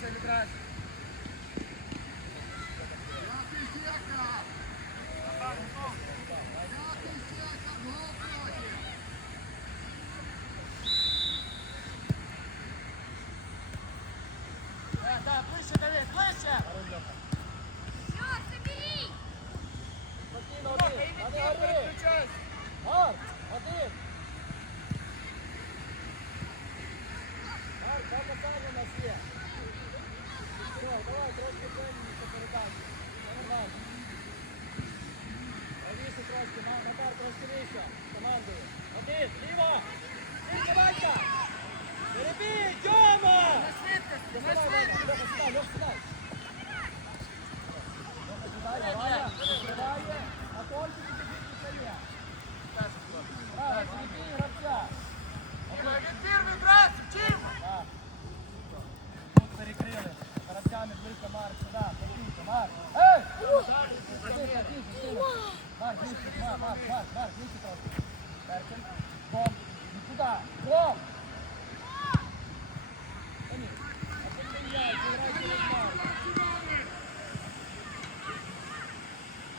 Давид, включайся відразу. Так, так, ближче, Давид, ближче! Спокійно, Льоха, один. іди А не тихо, гори. переключайся. Марк, один. Марк, два питання у нас є. Все, давай, трошки певніше передачі. Нормально. Правіше трошки, Мар- Макар, трошки вище. Командує. Один, ліво. Тільки Ванька. Перебій, Тьома! На швидкості, на Давай, швидкості. Ваня, Льоха, сідай, Льоха, сідай. Льоха, сідай, Ваня, відкриває. А тільки підбіг після Право, середині гравця. Діма, відбір відразу, Діма! Так. Тут перекрили. Гравцями близько Марк сюди. Подивіться, Марк. Ей! Тихо, тихо, тихо. Марк, ближче, Марк, Марк, Марк, Марк, ближче трошки. Першим. Бом. Нікуди. Бом! Та ні. А потім я, зіграй через Марка.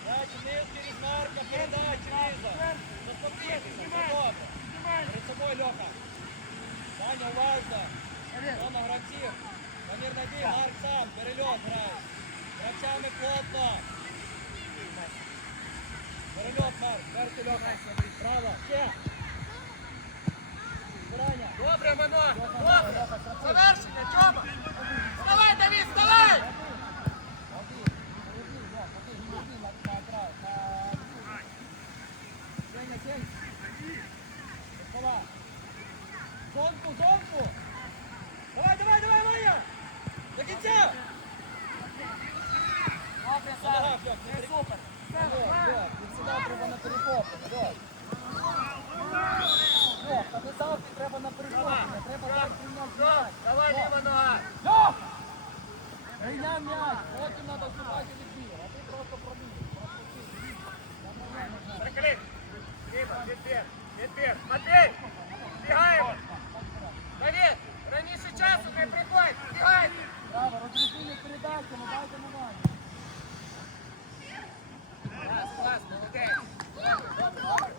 Грай вниз через Марка, передача низа. Заспокійтеся, все добре. Перед собою, Льоха. Ваня, уважно. Рома гравців. Памір надій, Марк сам, перельот грає. Гравцями плотно. Перельот, Марк, перший Льоха. Право, ще. Добре, Мано, добре. Завершення, Тьома! Вставай, Давид, вставай! Один, один, Льох, один, не один на на край, на... Женя, Жень. Пола. Зонку, зонку. Давай, давай, давай, Ваня. До кінця. Добре, Ага, зараз. Льох, не Це при- супер. Це Льох, супер. Льох, від сюди треба на перехоплення, Льох. Льох, та не завжди треба на перехоплення, треба так прийняти м'яч. Давай, Льох, ліва нога. Льох! Прийняв м'яч, потім треба вступати відбір, а ти просто пробіг. Прикрив. Діма, відбір, відбір. Матвій, бігаємо. Давид, раніше часу не приходь, бігайте. Браво, розрішили передачу, ну дайте на Ваню. Клас, клас, молодець. Добре, добре, добре.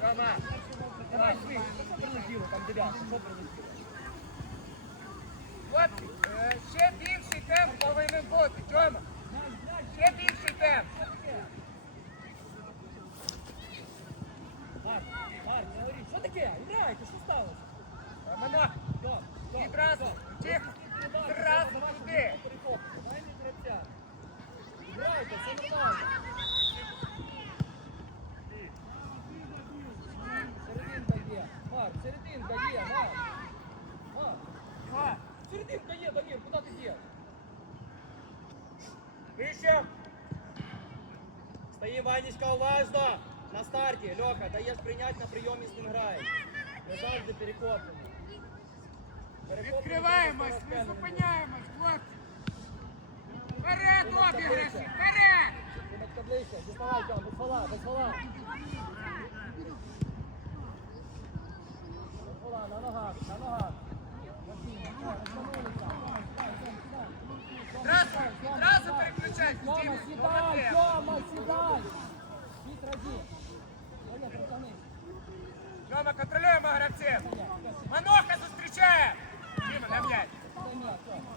Рома, Е, ще більший темп повинен бути. Тьома, ще більший темп. Що таке? Грайте, що сталося? Відразу, тихо, відразу туди. Грайте, все нормально. Серединка є, Марк, серединка є, Марк. Марк, Ага. серединка є, Дамір, куди ти дів? Вище. Стоїть Ванечка уважно. На старті, Льоха, даєш прийняти на прийомі з ним граєш. Не завжди. Перехоплення Відкриваємось, не зупиняємось, хлопці. Вперед, обіграші, вперед! Кіночка ближче, діставай, Тьом, без фола, без фола. Без фола, на ногах, на ногах. Одразу, одразу переключайся, Діма, сідай. Тьома, сідай. Рома, контролюємо гравців. Оля, все, Маноха зустрічає. Діма, на м'яч. сідай, м'яч, Тьома.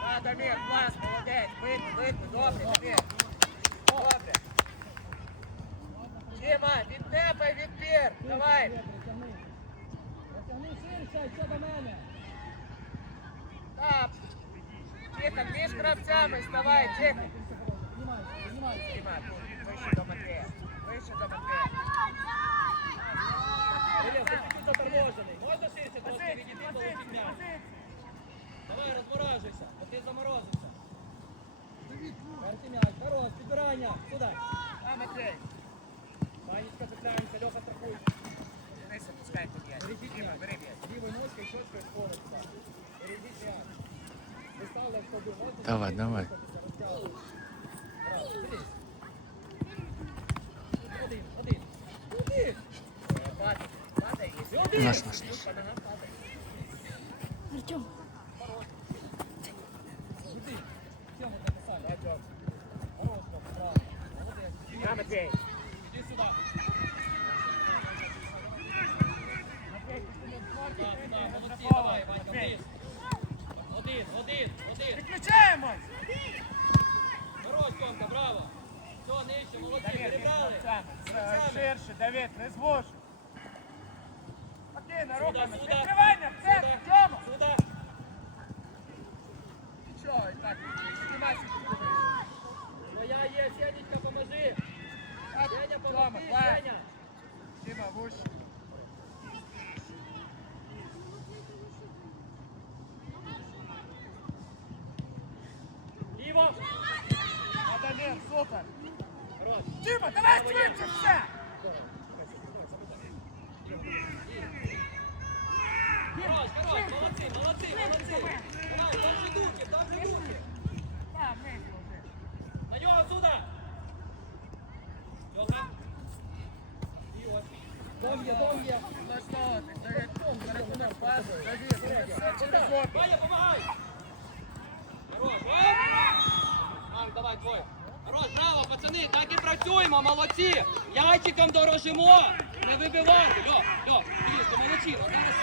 Да, Дамір, клас, молодець. Видно, видно, добре, Дамір. Добре. Діма, від тебе відбір. Давай. Притягни. Притягни ширше, що до мене. Так. Тихо, між гравцями, вставай, тихо. Давай, розморажуйся, а ти заморозився. Перший м'яч, хорош, підбирання, сюди. А, Матвей. Манечка, цепляємося, Льоха страхуй. Денис, опускай тут м'яч. Бережіть Діма, м'яч. бери м'яч. Лівою ножкою, щочкою скорость. Бережіть м'яч. Ви стали в ходу, можете Давай, швидше давай. Наш, наш, наш. по ногам падай. Артем, Один. Тему написали. Артем. Хорош, Тьома, браво. Молодець. На, Матвей. Іди сюди. Так, так, молодці, давай, Ванька, вниз. Один, один, один. Підключаємось! Хорош, браво. Все, нижче, молодці, перебрали. Ширше, Давид, не звожу. Спокійно, Сюди, рухами. сюди. Відкривання, в центр. Тьома. Сюди. Нічого, і так, піднімайся. Твоя є, Сенечка, поможи. Сеня, поможи. Сеня. Вуш. Ліво. супер. Хорош. Діма, давай швидше, все. Хорош, хорош, молодці, молодці, молодці. Давай, там же духи, там же духи. Так, нижче вже. На нього сюди. Льоха. І ось. Дом є, дом є. Ну що ти, Давид, за рахунок пасу, Давид, все через опір. Ваня, помагай. Хорош. Оп. Марк, давай, твой. Хорош, браво, пацани, так і працюємо, молодці. Яйчиком дорожимо. Не вибивайте. Льо, льо, дійсно, молодчина. Зараз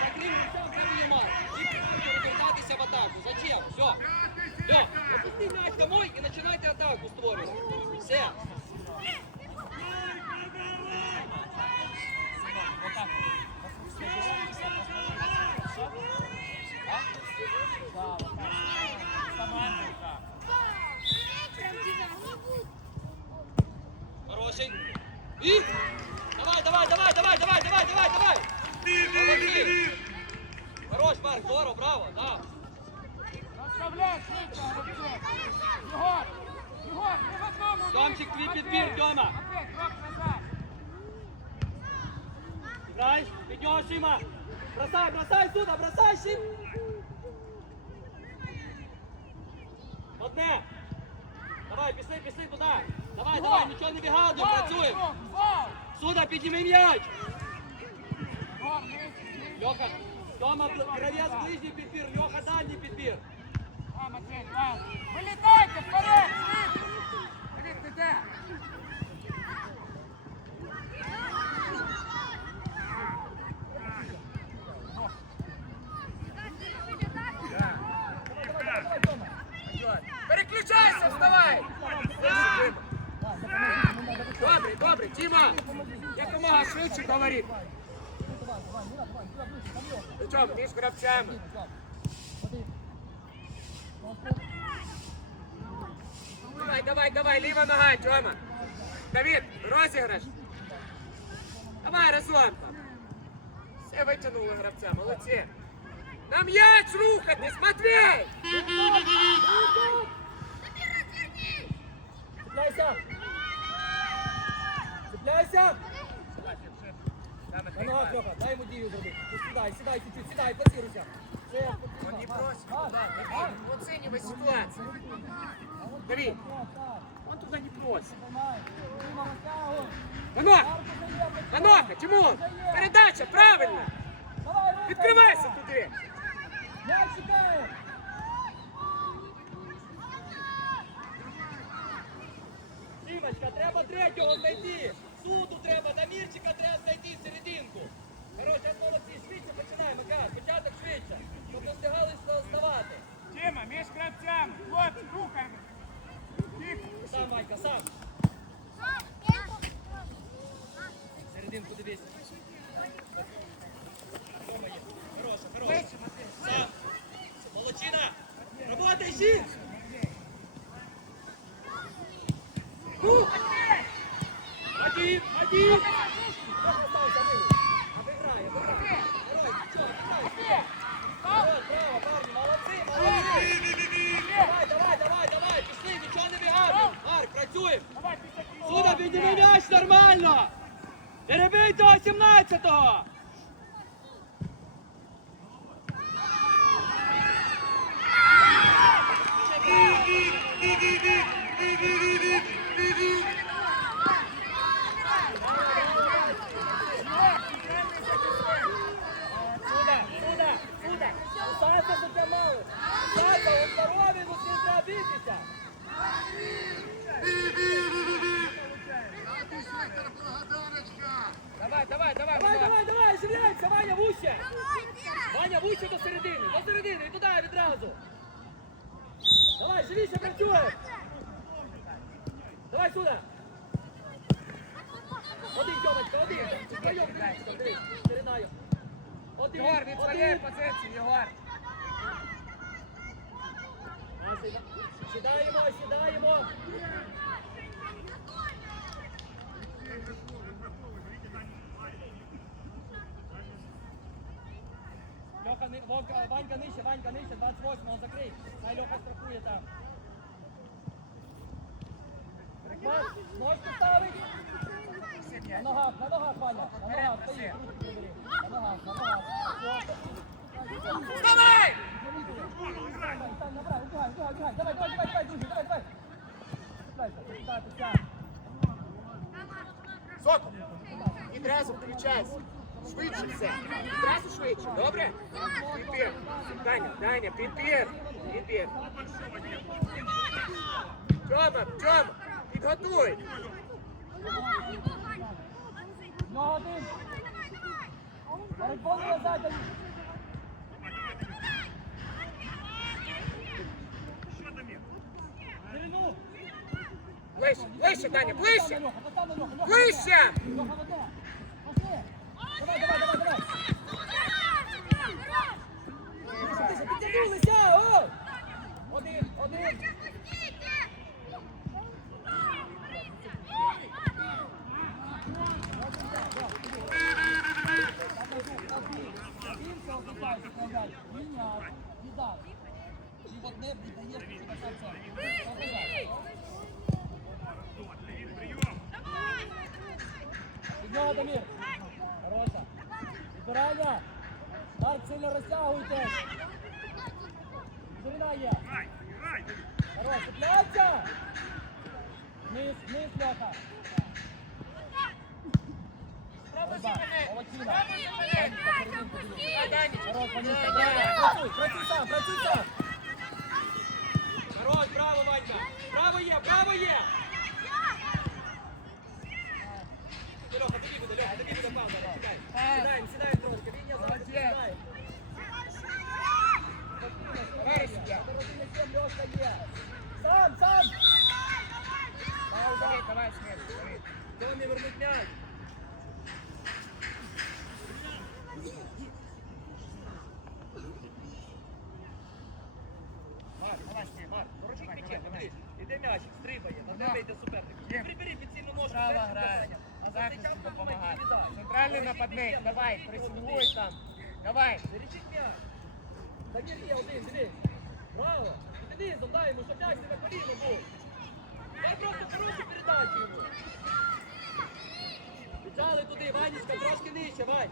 закрив лицем, заб'ємо. І повертатися в атаку. Зачем? Все. Льо, опусти м'яч домой і починайте атаку створювати. Все. Отак. Хороший. І. Давай, давай, давай, давай, давай, давай, давай, давай. Молодці. Хорош, Марк, здорово, браво, да. Розставляй швидше, Артем. Єгор, Єгор, не в одному Тьомчик, твій підбір, Тьома. Опять, крок назад. Грай, від нього Шима. Бросай, бросай сюди, бросай, Шим. Одне. Давай, пішли, пішли туди. Давай, давай, нічого не вигадуй, Вау, працюємо. Єгор, вау. Сюди, підніми м'яч. Єгор, нижче, нижче. Льоха, Тьома, гравець ближній підбір, Льоха дальній підбір. Вилітайте вперед. Де? Переключайся, вставай! Добре, добре, Тіма! Якомога швидше говори. Чого, між гравцями? Давай, давай, давай, ліва нога, Тьома. Давид, розіграш. Давай там. Все витягнули гравця, молодці. На м'яч рухатись, Матвій! Цепляйся. Цепляйся. На ногах, Льоха, дай йому дію зробити. Сідай, сідай чуть-чуть, сідай, пласируйся. Все, не туда, Давид, оценивай ситуацию. Давид, он туда не просит. Маноха! Маноха, Тимон! Передача, правильно! Відкривайся туди! Я чекаю. Дімочка, треба третього знайти. Суду треба, Дамірчика треба знайти серединку. Коротше, молодці, швидше починаємо. Початок швидше, щоб не встигали. Тима, між гравцями, хлопці, 17-го. Ще Давай, давай, давай, Давай, Ваня. давай, давай, живляйся, Ваня, вуще! Ваня, вуще до середини, до середини, і туди відразу. Давай, живіше, працює. Давай сюди. Один, Тьомочка, один. Вдвоєм, дивись, Ширинаю. Один, Єгор, від своєї один. позиції, Єгор. Сідаємо, сідаємо. Льоха, Вовка, Ванька нижче, Ванька нижче, 28-го закрий. Хай Льоха страхує там. Рекман, можеш поставити? На ногах, на ногах, Ваня, на ногах, стоїть. На ногах, на ногах. Вставай! Набирай, убегай, убегай, убегай. Давай, давай, давай, давай, друзі, давай, давай. Цепляйся. Сокол, відразу включайся. Швидше все. Відразу швидше, добре? Підбір. Даня, Даня, підбір. Підбір. Тьома, Тьома, підготуй. Задній. Ширину. Ближче, ближче, Даня, ближче. Ближче. веде. Льоха веде. Пошли. Давай, давай, давай, давай. Тише, Підтягнулися, о! Один, один. Дамір. Хороша. Відбирання. Марк, сильно розтягуйте. Ширина є. Хорош, цепляйся. Вниз, вниз, сам, працюй сам. Хорош, браво, Ванька. Браво є, браво є. Льоха, тобі буде, Льоха, тобі буде пауза. Чекай. Сідаємо, сідаємо трошки. Він я зараз сідає. Льоха є. Сам, сам. Пауза. Давай, смерть. Томі, вернуть м'яч. Справа грає. А Захист допомагає. Центральний нападник, давай, бережіть там. Давай. Є один, дивись. Браво. Іди задай дай йому, щоб м'яч на коліно був. Дай просто хорошу передачу йому. Піджали туди, Ванечка, трошки нижче, Вань.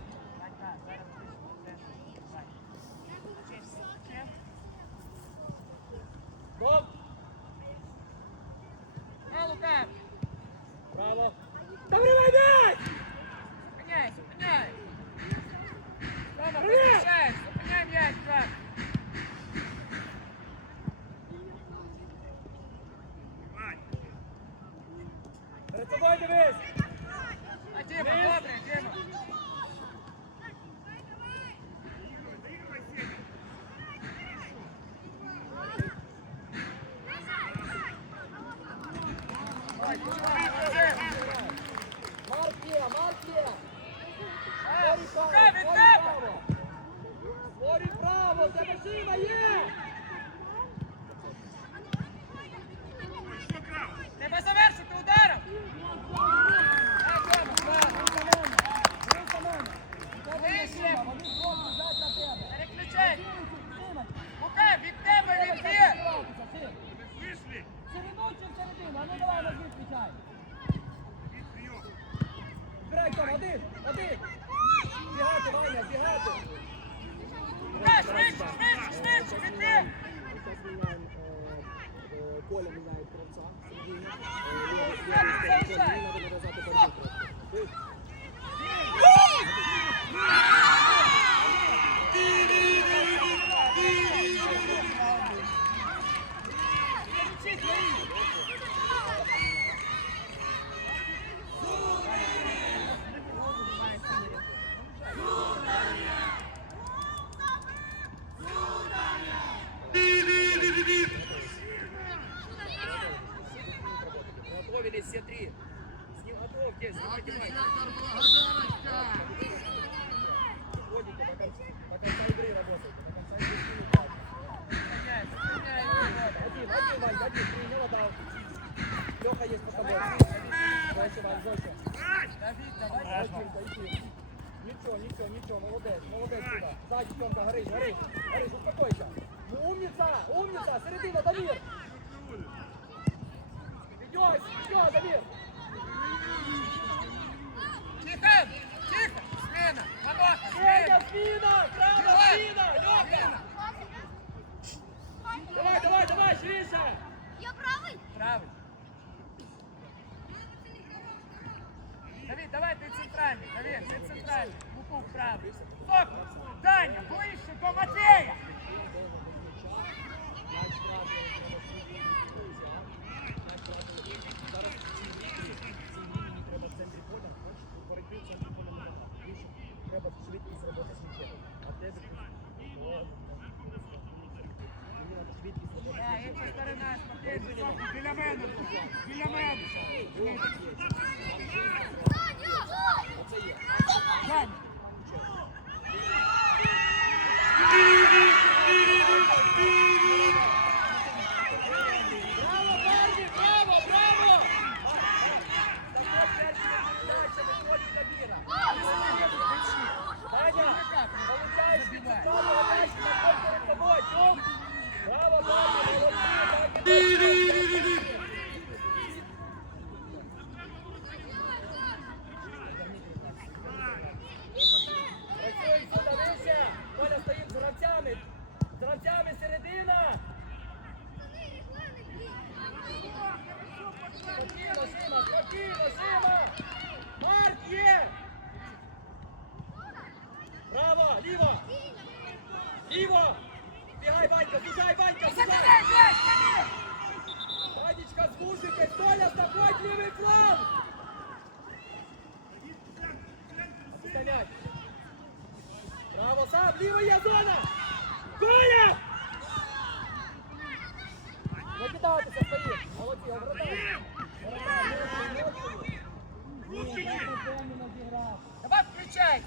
Леха есть под тобой. Зойче, Вань, Зойче. Давид, давай. Зойченька, иди. Ничего, ничего, ничего, молодец, молодец сюда. Сзади, Тёмка, горишь, горишь. Горишь, успокойся. Ну, умница, умница, середина, Дамир. Ведёй, ведёй, Дамир. Тихо, тихо. Смена, Маноха, Федя, смена. спина, право, Давай. спина, Лёха. Давай, давай, давай, швидше. Я правий? Правый. Давид, давай, ты центральный. Давид, ты центральный. Луку правый. Стоп! Даня, ближе до Матвея! Треба в центрі поля, хочеш боротьби в центрі поля не треба. Більше треба швидкість роботи з м'ячем. А в тебе Мені треба швидкість роботи Да, інша сторона, спокійно, стоп, біля мене. Біля мене. Гравцями. З гравцями середина. Спокійно, Сима, спокійно, Сима! Марк є! Право, ліво! Ліво! Бігай, Ванька, біжай, Ванька, біжай! Забирай м'яч, Давид! Ванечка, Толя, з лівий фланг! Опускай м'яч. Право, сам, ліво є зона! Толя! Не кидайтеся, стоїть! Молодці, обратали! Давай включай!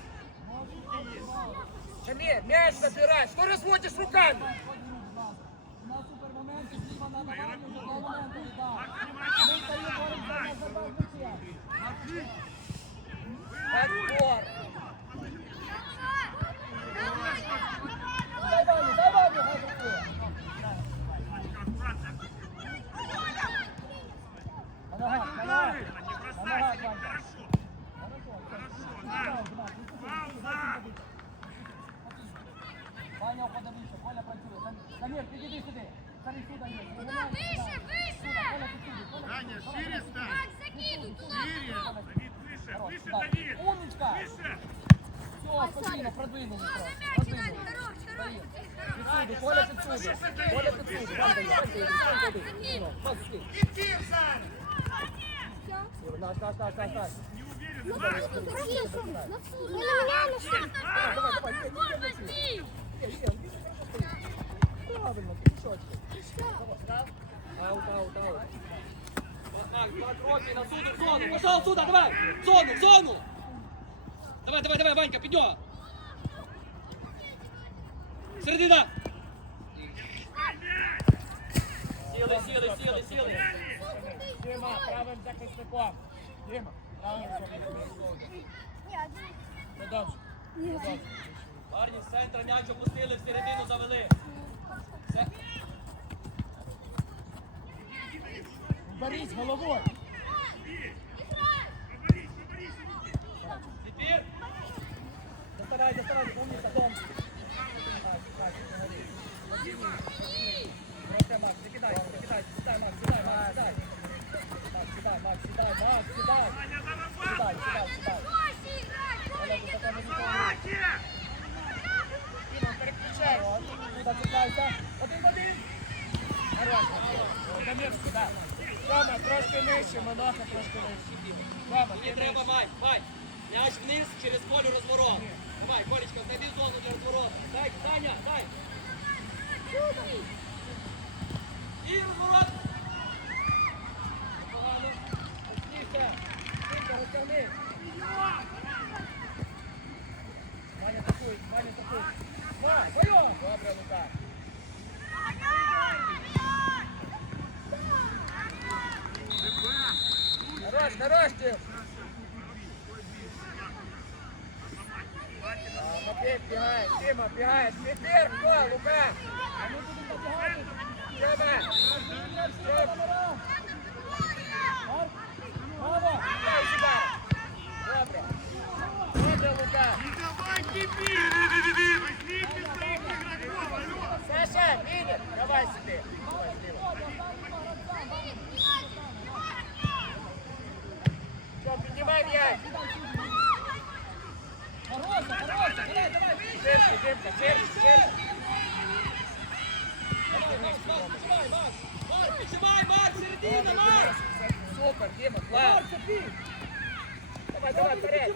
Дамир, мяч забирай! Что разводишь руками? Подбор! Не, не. Возьми! Є, є, він хорошо стоїть. Правильно, пішочки. Аут, аут, аут. Так, два кроки на суду, в зону. Пошел сюда, давай. В зону, в зону. Давай, давай, давай, Ванька, нього. Середина. Сіли, сіли, сіли, сіли. Дима, правим захисником. Дима. Продовжуй. Парні з центра м'яч опустили, в середину завели. Все. Борись головою. Хорош, хорош ти! Матвей Лука! Добре, Лука! Саша, Міня, давай сюди. Давай, зліва. Що, піднімай м'яч. Хороша, хороша! Давай, давай! Ширше, Димка, ширше, ширше. Давай, Макс, Макс! Макс, піджимай, Макс! Середина, Макс! Супер, Дима, клас. Макс, цепи! Давай, давай, вперед.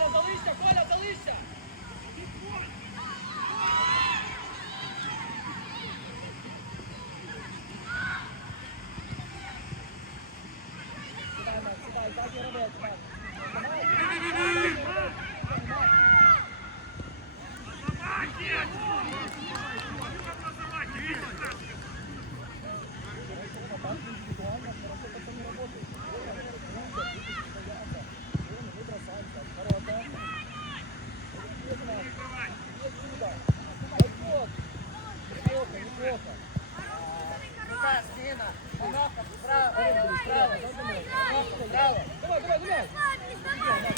Коля, залишся, Коля, залися. Сідай, Макс, сідай, так і робить, Макс. Неплохо, неплохо. Лука, спина. Ножка, справа, справа, справа. Ножка, справа. Давай, давай, давай.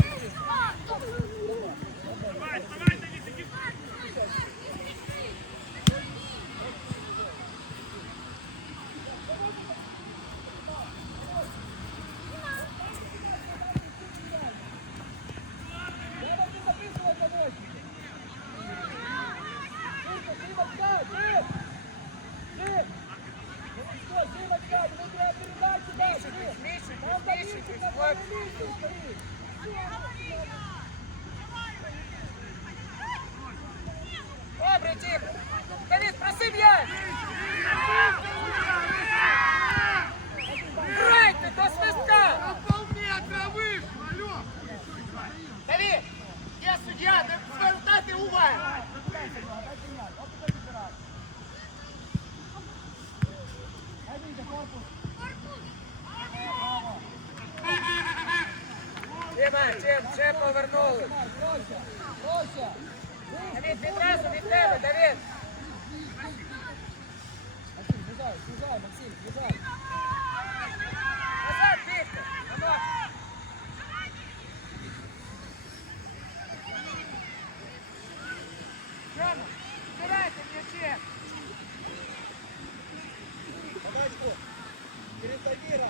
Треба не записувати ночі. Симка, Симочка, Сим! Сим! Ну що, Симочка, тобі треба передачу дати, Сим! Мішу, Там мішу, Давидчик мішу, на хлопці. правому місці стоїть! Добре, Тим. Давид, проси м'яч. Грайте до свистка. Давид, я суддя, не звертати увагу. Тима, Тим, повернули. Давид, відразу від тебе, Давид. Бежай, бежай, Максим, бежай! Назад, Віктор. На ногу. Тьома, збирайте м'ячі. Подачку! Перед Тагира!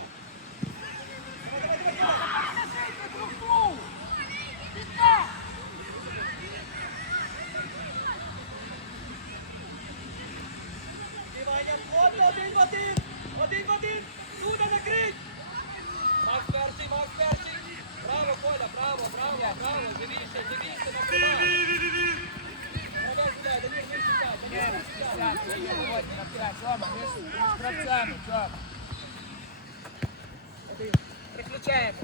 Переключаем.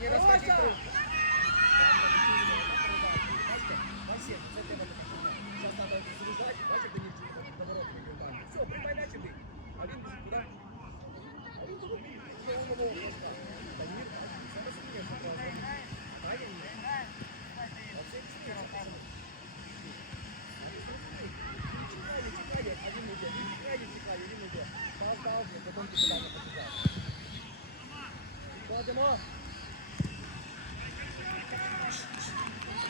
Не расходи руку. Сейчас надо это заряжать. Бачите, не наоборот, Все, припайдачи ты. А він куди? А він